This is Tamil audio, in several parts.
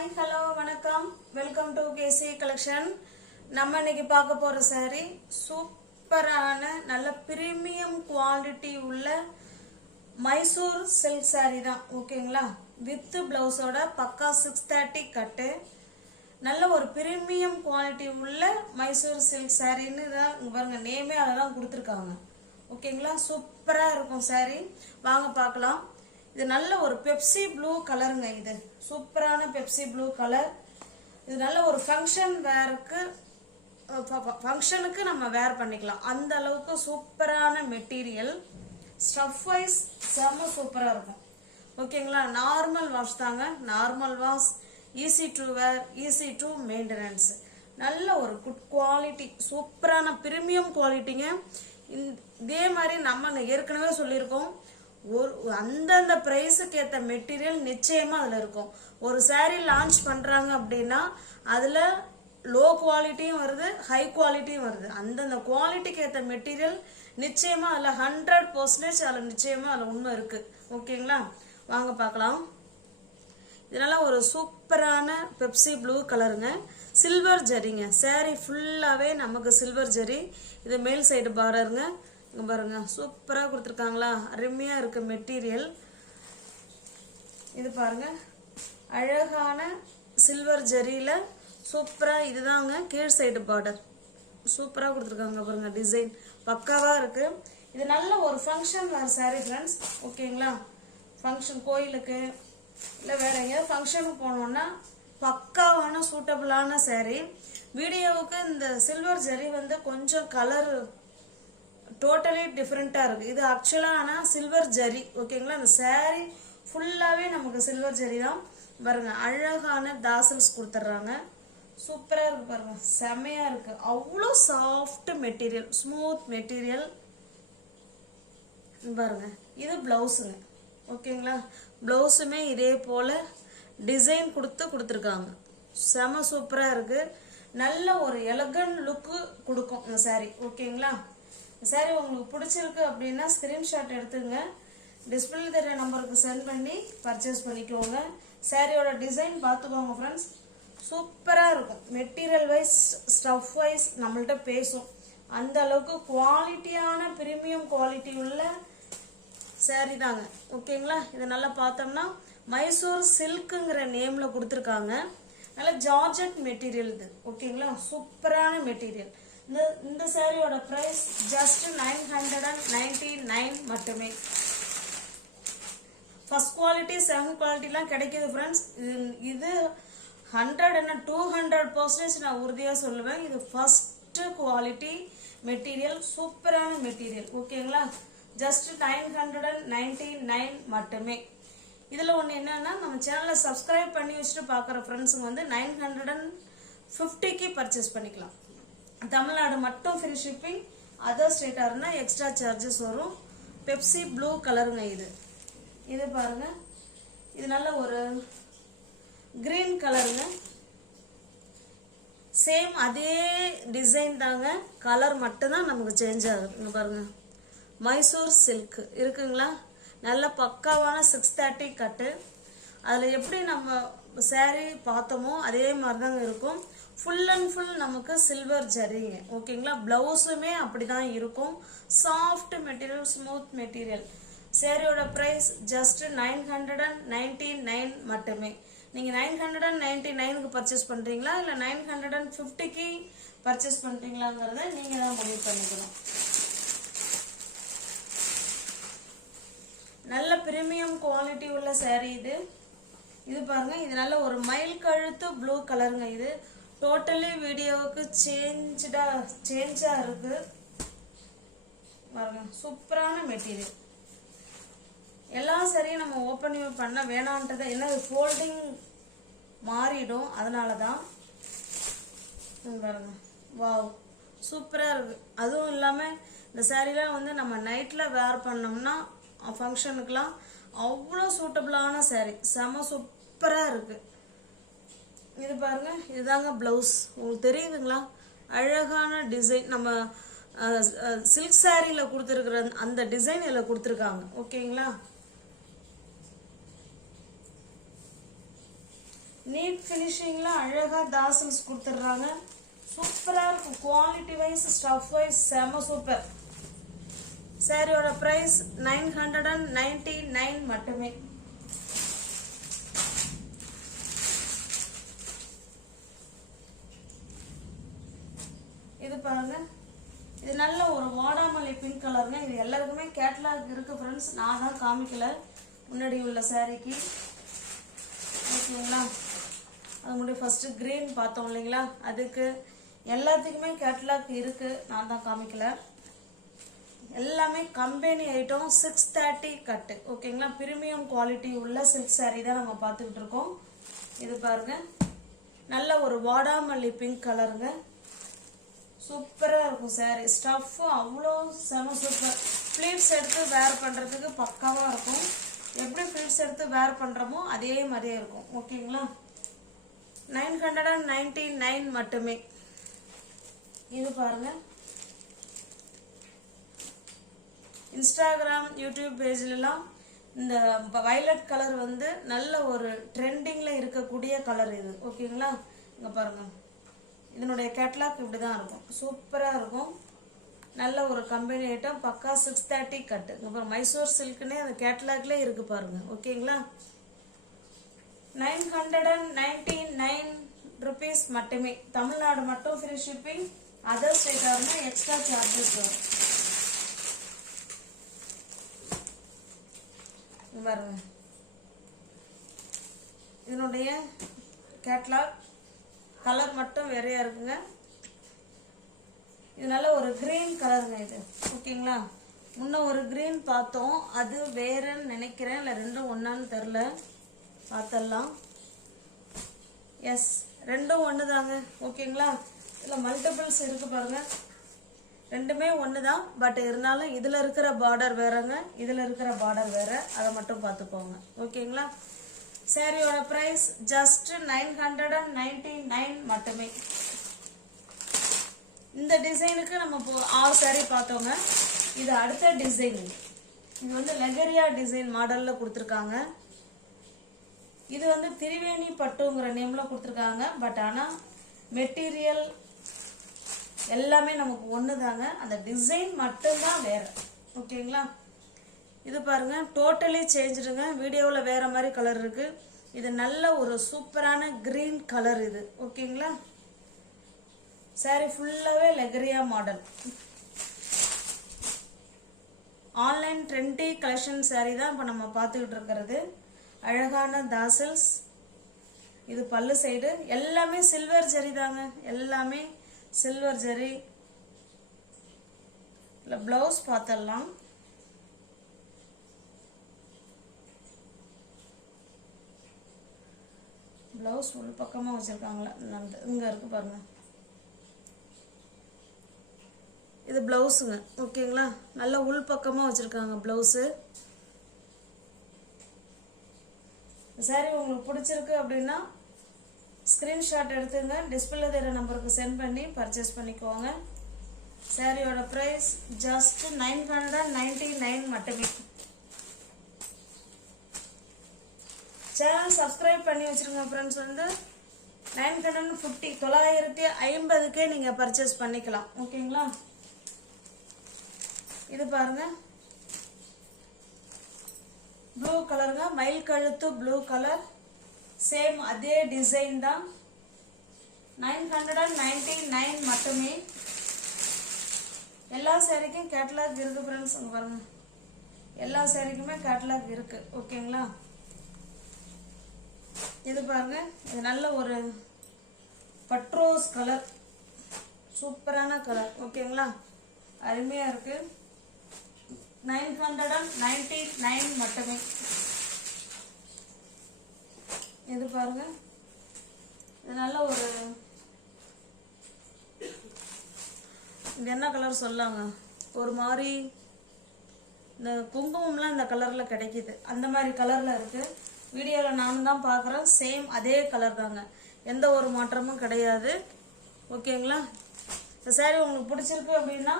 Hi, hello, வணக்கம். Welcome to KC collection. நம்ம இன்னைக்கு பார்க்க போற saree சூப்பரான நல்ல பிரீமியம் குவாலிட்டி உள்ள மைசூர் silk saree தான். ஓகேங்களா? வித் பிளவுஸோட பக்கா 630 கட். நல்ல ஒரு பிரீமியம் குவாலிட்டி உள்ள மைசூர் silk sareeன்னு தான் பாருங்க நேமே அததான் கொடுத்திருக்காங்க. ஓகேங்களா? சூப்பரா இருக்கும் saree. வாங்க பார்க்கலாம். இது நல்ல ஒரு பெப்சி ப்ளூ கலருங்க. இது சூப்பரான பெப்சி ப்ளூ கலர். இது நல்ல ஒரு ஃபங்க்ஷனுக்கு நம்ம வேர் பண்ணிக்கலாம். அந்த அளவுக்கு சூப்பரான மெட்டீரியல். ஸ்டஃப் வைஸ் செம்ம சூப்பரா இருக்கும். ஓகேங்களா? நார்மல் வாஷ் தாங்க. Normal wash, easy to wear, easy to maintenance. நல்ல ஒரு குட் குவாலிட்டி, சூப்பரான பிரீமியம் குவாலிட்டிங்க. இதே மாதிரி நம்ம ஏற்கனவே சொல்லியிருக்கோம், அந்தந்த பிரைஸுக்கு ஏற்ற மெட்டீரியல் நிச்சயமா அதுல இருக்கும். ஒரு saree லான்ச் பண்றாங்க அப்படின்னா அதுல லோ குவாலிட்டியும் வருது, ஹை குவாலிட்டியும் வருது. அந்தந்த குவாலிட்டிக்கு ஏற்ற மெட்டீரியல் நிச்சயமா அதுல 100% அதுல நிச்சயமா அதுல உண்மை இருக்கு. ஓகேங்களா? வாங்க பார்க்கலாம். இதனால ஒரு சூப்பரான பெப்சி ப்ளூ கலருங்க. சில்வர் ஜரிங்க. saree ஃபுல்லாவே நமக்கு சில்வர் ஜரி. இது மேல் சைடு பார்டருங்க. இங்க பாருங்க சூப்பரா கொடுத்திருக்காங்களா? அருமையா இருக்கு மெட்டீரியல். இது பாருங்க அழகான சில்வர் ஜரியில சூப்பரா. இதுதாங்க கீழ் சைடு பார்டர். சூப்பரா கொடுத்திருக்காங்க பாருங்க. டிசைன் பக்காவா இருக்கு. இது நல்ல ஒரு ஃபங்க்ஷன் வேர் saree ஃப்ரெண்ட்ஸ். ஓகேங்களா? ஃபங்க்ஷன் கோயிலுக்கு இல்ல வேற எங்கேயாவது ஃபங்க்ஷனுக்கு போனோம்னா பக்காவான சூட்டபிளான saree. வீடியோவுக்கு இந்த சில்வர் ஜரி வந்து கொஞ்சம் கலர் டோட்டலி டிஃப்ரெண்டா இருக்கு. இது ஆக்சுவலா ஆனா சில்வர் ஜரி. ஓகேங்களா? அந்த saree ஃபுல்லாவே நமக்கு சில்வர் ஜரி தான். பாருங்க அழகான தாசல்ஸ் கொடுத்துறாங்க. சூப்பரா இருக்கு பாருங்க. செமையா இருக்கு. அவ்வளோ சாஃப்ட் மெட்டீரியல், ஸ்மூத் மெட்டீரியல். பாருங்க இது பிளவுஸுங்க. ஓகேங்களா? பிளவுஸுமே இதே போல டிசைன் கொடுத்துருக்காங்க. செம சூப்பரா இருக்கு. நல்ல ஒரு எலகன்ட் லுக்கு கொடுக்கும் இந்த saree. ஓகேங்களா? saree உங்களுக்கு பிடிச்சிருக்கு அப்படின்னா ஸ்கிரீன்ஷாட் எடுத்துங்க. டிஸ்பிளே தெரிய நம்பருக்கு சென்ட் பண்ணி பர்ச்சேஸ் பண்ணிக்கோங்க. சாரியோட டிசைன் பார்த்துக்கோங்க ஃப்ரெண்ட்ஸ். சூப்பரா இருக்கும். மெட்டீரியல் வைஸ், ஸ்டஃப் வைஸ் நம்மள்ட்ட பேசும். அந்த அளவுக்கு குவாலிட்டியான பிரீமியம் குவாலிட்டி உள்ள saree தாங்க. ஓகேங்களா? இதை நல்லா பார்த்தோம்னா மைசூர் சில்க்குங்கிற நேம்ல கொடுத்துருக்காங்க. நல்ல ஜார்ஜெட் மெட்டீரியல் இது. ஓகேங்களா? சூப்பரான மெட்டீரியல். இந்த சாரியோட பிரைஸ் ஜஸ்ட் 999 மட்டுமே. ஃபர்ஸ்ட் குவாலிட்டி, செகண்ட் குவாலிட்டிலாம் கிடைக்குது ஃப்ரெண்ட்ஸ். இது 100 and 200% நான் உறுதியா சொல்லுவேன். இது ஃபர்ஸ்ட் குவாலிட்டி மெட்டீரியல், சூப்பரான மெட்டீரியல். ஓகேங்களா? ஜஸ்ட் 999 மட்டுமே. இதுல ஒண்ணு என்னன்னா, நம்ம சேனலை சப்ஸ்கிரைப் பண்ணி வச்சுட்டு பாக்குற ஃப்ரெண்ட்ஸுங்க வந்து 950க்கு பர்ச்சேஸ் பண்ணிக்கலாம். தமிழ்நாடு மட்டும் ஃப்ரீ ஷிப்பிங். அதர் ஸ்டேட்டா இருந்தா எக்ஸ்ட்ரா சார்ஜஸ் வரும். பெப்சி ப்ளூ கலருங்க இது. இது பாருங்க. இது நல்ல ஒரு கிரீன் கலருங்க. சேம் அதே டிசைன் தாங்க. கலர் மட்டும் தான் நமக்கு சேஞ்ச் ஆகுது. இங்க பாருங்க மைசூர் சில்க் இருக்குங்களா? நல்ல பக்காவான 630 கட்டு. அதுல எப்படி நம்ம saree பார்த்தோமோ அதே மாதிரி தாங்க இருக்கும். ஃபுல் அண்ட் ஃபுல் நமக்கு சில்வர் ஜரிங்க. ஓகேங்களா? பிளவுஸுமே அப்படிதான் இருக்கும். Soft material, smooth material. சாரியோட பிரைஸ் ஜஸ்ட் 999 மட்டுமே. நீங்க 999க்கு பர்ச்சேஸ் பண்றீங்களா இல்ல 950க்கு பர்ச்சேஸ் பண்றீங்களாங்கிறத நீங்க தான் முடிவு பண்ணிக்கணும். நல்ல பிரீமியம் குவாலிட்டி உள்ள saree இது. இது பாருங்க. இது நல்ல ஒரு மயில் கழுத்து ப்ளூ கலருங்க. இது டோட்டலி வீடியோவுக்கு சேஞ்சா இருக்கு பாருங்க. சூப்பரான மெட்டீரியல். எல்லா சரியும் நம்ம ஓப்பன் பண்ண வேணான்றது என்ன, ஃபோல்டிங் மாறிடும். அதனாலதான் பாருங்க. வாவ், சூப்பரா இருக்கு. அதுவும் இல்லாம இந்த சாரீலாம் வந்து நம்ம நைட்ல வேர் பண்ணோம்னா ஃபங்க்ஷனுக்குலாம் அவ்வளோ சூட்டபிளான saree. செம சூப்பரா இருக்கு. இது பாருங்க. இதுதாங்க பிளவுஸ். உங்களுக்கு தெரியுதுங்களா? அழகான டிசைன். நம்ம சில்க் சாரியில கொடுத்துருக்கிற அந்த டிசைன் இதுல கொடுத்துருக்காங்க. ஓகேங்களா? நீட் ஃபினிஷிங்ல அழகா தாசல்ஸ் கொடுத்துட்றாங்க. சூப்பரா இருக்கும். குவாலிட்டி வைஸ் ஸ்டஃப் வைஸ் செம சூப்பர். சாரியோட பிரைஸ் 999 மட்டுமே. இது பாருங்க, இது நல்ல ஒரு வாடாமல்லி பிங்க் கலருங்க. இது எல்லாருக்குமே கேட்லாக் இருக்கு ஃப்ரெண்ட்ஸ், நான் தான் காமிக்கல முன்னாடி உள்ள சாரிக்கு. ஓகேங்களா, அது முன்னாடி ஃபர்ஸ்ட் கிரீன் பார்த்தோம் இல்லைங்களா, அதுக்கு எல்லாத்துக்குமே கேட்லாக் இருக்கு, நான் தான் காமிக்கல. எல்லாமே கம்பெனி ஐட்டம் 630 கட்டு. ஓகேங்களா, பிரீமியம் குவாலிட்டி உள்ள சில்க் சாரி தான் நம்ம பார்த்துக்கிட்டு இருக்கோம். இது பாருங்க, நல்ல ஒரு வாடாமல்லி பிங்க் கலருங்க. சூப்பராக இருக்கும் சாரி. ஸ்டஃப் அவ்வளோ செம சூப்பர். ஃப்ளீட்ஸ் எடுத்து வேர் பண்ணுறதுக்கு பக்காவாக இருக்கும். எப்படி ஃப்ளீட்ஸ் எடுத்து வேர் பண்ணுறோமோ அதே மாதிரியே இருக்கும். ஓகேங்களா, 999 மட்டுமே. இது பாருங்க, இன்ஸ்டாகிராம் யூடியூப் பேஜ்லலாம் இந்த வயலட் கலர் வந்து நல்ல ஒரு ட்ரெண்டிங்கில் இருக்கக்கூடிய கலர் இது. ஓகேங்களா, இங்கே பாருங்க, இதனுடைய கேட்லாக் இப்படி தான் இருக்கும். சூப்பராக இருக்கும். நல்ல ஒரு கம்பெனி ஐட்டம், பக்கா 630 கட்டு. அப்புறம் மைசூர் சில்க்குன்னே அந்த கேட்லாக்ல இருக்கு பாருங்க. ஓகேங்களா, 999 ருபீஸ் மட்டுமே. தமிழ்நாடு மட்டும் ஃப்ரீ ஷிப்பிங். அதர் ஸ்டேட் ஆகுனா எக்ஸ்ட்ரா சார்ஜஸ் வரும். பாருங்க, இதனுடைய கேட்லாக் கலர் மட்டும் வேறையா இருக்குங்க. இது நல்ல ஒரு கிரீன் கலருங்க இது. ஓகேங்களா, முன்ன ஒரு கிரீன் பார்த்தோம், அது வேறன்னு நினைக்கிறேன், இல்லை ரெண்டும் ஒன்னான்னு தெரில, பார்த்தலாம். எஸ், ரெண்டும் ஒன்று தாங்க. ஓகேங்களா, இதில் மல்டிபிள்ஸ் இருக்கு பாருங்க, ரெண்டுமே ஒன்று தான். பட் இருந்தாலும் இதில் இருக்கிற பார்டர் வேறங்க, இதில் இருக்கிற பார்டர் வேற, அதை மட்டும் பார்த்துக்கோங்க. ஓகேங்களா, சாரியோட பிரைஸ் ஜஸ்ட் 999 மட்டுமே. இந்த டிசைனுக்கு நம்ம இப்போ 6 சாரி பார்த்தோங்க. இது அடுத்த டிசைன். இது வந்து லெகரியா டிசைன் மாடல்ல கொடுத்துருக்காங்க. இது வந்து திரிவேணி பட்டுங்கிற நேம்ல கொடுத்துருக்காங்க. பட் ஆனால் மெட்டீரியல் எல்லாமே நமக்கு ஒன்று தாங்க, அந்த டிசைன் மட்டும்தான் வேற. ஓகேங்களா, இது பாருங்க, டோட்டலி சேஞ்சுடுங்க. வீடியோவில் வேற மாதிரி கலர் இருக்கு. இது நல்ல ஒரு சூப்பரான கிரீன் கலர் இது. ஓகேங்களா, சாரி ஃபுல்லாவே லெகரியா model. Online trendy collection sari தான் இப்போ நம்ம பார்த்துக்கிட்டு இருக்கிறது. அழகான தாசல்ஸ். இது பல்லு சைடு எல்லாமே சில்வர் ஜரி தாங்க, எல்லாமே சில்வர் ஜரி. பிளவுஸ் பார்த்தலாம். பிளவுஸ் உள் பக்கமா வச்சிருக்காங்களா, இங்க இருக்கு பாருங்க. இது பிளவுஸுங்க. ஓகேங்களா, நல்ல உள் பக்கமா வச்சிருக்காங்க பிளவுஸு. சாரி உங்களுக்கு பிடிச்சிருக்கு அப்படின்னா ஸ்கிரீன்ஷாட் எடுத்துங்க, டிஸ்பிளே தெரிய நம்பருக்கு சென்ட் பண்ணி பர்ச்சேஸ் பண்ணிக்கோங்க. சாரியோட பிரைஸ் ஜஸ்ட் 999 மட்டுமே. சேனல் சப்ஸ்கிரைப் பண்ணி வச்சிருங்க ஃப்ரெண்ட்ஸ். வந்து 950 950க்கே நீங்க பர்ச்சேஸ் பண்ணிக்கலாம். ஓகேங்களா, இது பாருங்க, ப்ளூ கலருங்க, மயில் கழுத்து ப்ளூ கலர். சேம் அதே டிசைன் தான். 999 மட்டுமே. எல்லா சாரிக்கும் கேட்டலாக் இருக்கு ஃப்ரெண்ட்ஸ். பாருங்க, எல்லா சாரிக்குமே கேட்டலாக் இருக்கு. ஓகேங்களா, இது பாருங்க, இது நல்ல ஒரு பட்ரோஸ் கலர், சூப்பரான கலர். ஓகேங்களா, அருமையா இருக்கு. 999 மட்டுமே. இது பாருங்க, இது நல்ல ஒரு, இது என்ன கலர் சொல்லாங்க, ஒரு மாதிரி இந்த குங்குமம்லாம் இந்த கலர்ல கிடைக்குது, அந்த மாதிரி கலர்ல இருக்கு. வீடியோவில் நானும் தான் பார்க்குறேன். சேம் அதே கலர் தாங்க, எந்த ஒரு மாற்றமும் கிடையாது. ஓகேங்களா, இந்த சாரி உங்களுக்கு பிடிச்சிருக்கு அப்படின்னா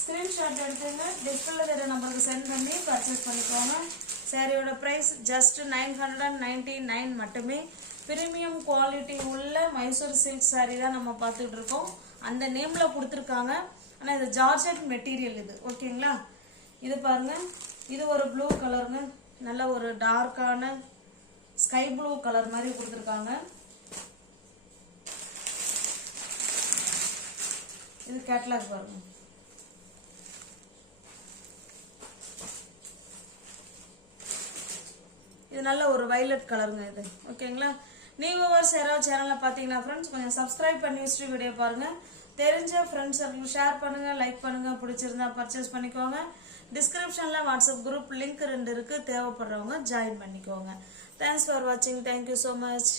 ஸ்க்ரீன்ஷாட் எடுத்துங்க, டிஸ்பிளே தெரிய நம்பருக்கு சென்ட் பண்ணி பர்ச்சேஸ் பண்ணிக்கோங்க. சாரியோட ப்ரைஸ் ஜஸ்ட் 999 மட்டுமே. பிரீமியம் குவாலிட்டி உள்ள மைசூர் சில்க் saree தான் நம்ம பார்த்துட்டு இருக்கோம். அந்த நேம்ல கொடுத்துருக்காங்க. ஆனா இது ஜார்ஜெட் மெட்டீரியல் இது. ஓகேங்களா? இது பாருங்க, இது ஒரு ப்ளூ கலருங்க, நல்ல ஒரு டார்க்கான ஸ்கை ப்ளூ கலர் மாதிரி கொடுத்துருக்காங்க. இது கேட்லாக் பாருங்க. இது நல்ல ஒரு வயலட் கலருங்க இது. ஓகேங்களா? நியூ வியூவர்ஸ் யாராவது சேனலை பார்த்தீங்கன்னா ஃப்ரெண்ட்ஸ் கொஞ்சம் சப்ஸ்கிரைப் பண்ணி வச்சுட்டு வீடியோ பாருங்க. தெரிஞ்ச ஃப்ரெண்ட்ஸ் ஷேர் பண்ணுங்க, லைக் பண்ணுங்க, பிடிச்சிருந்தா பர்ச்சேஸ் பண்ணிக்கோங்க. டிஸ்கிரிப்ஷன்ல வாட்ஸ்அப் குரூப் லிங்க் 2 இருக்கு, தேவைப்படுறவங்க ஜாயின் பண்ணிக்கோங்க. தேங்க்ஸ் ஃபார் வாட்சிங். Thank you so much.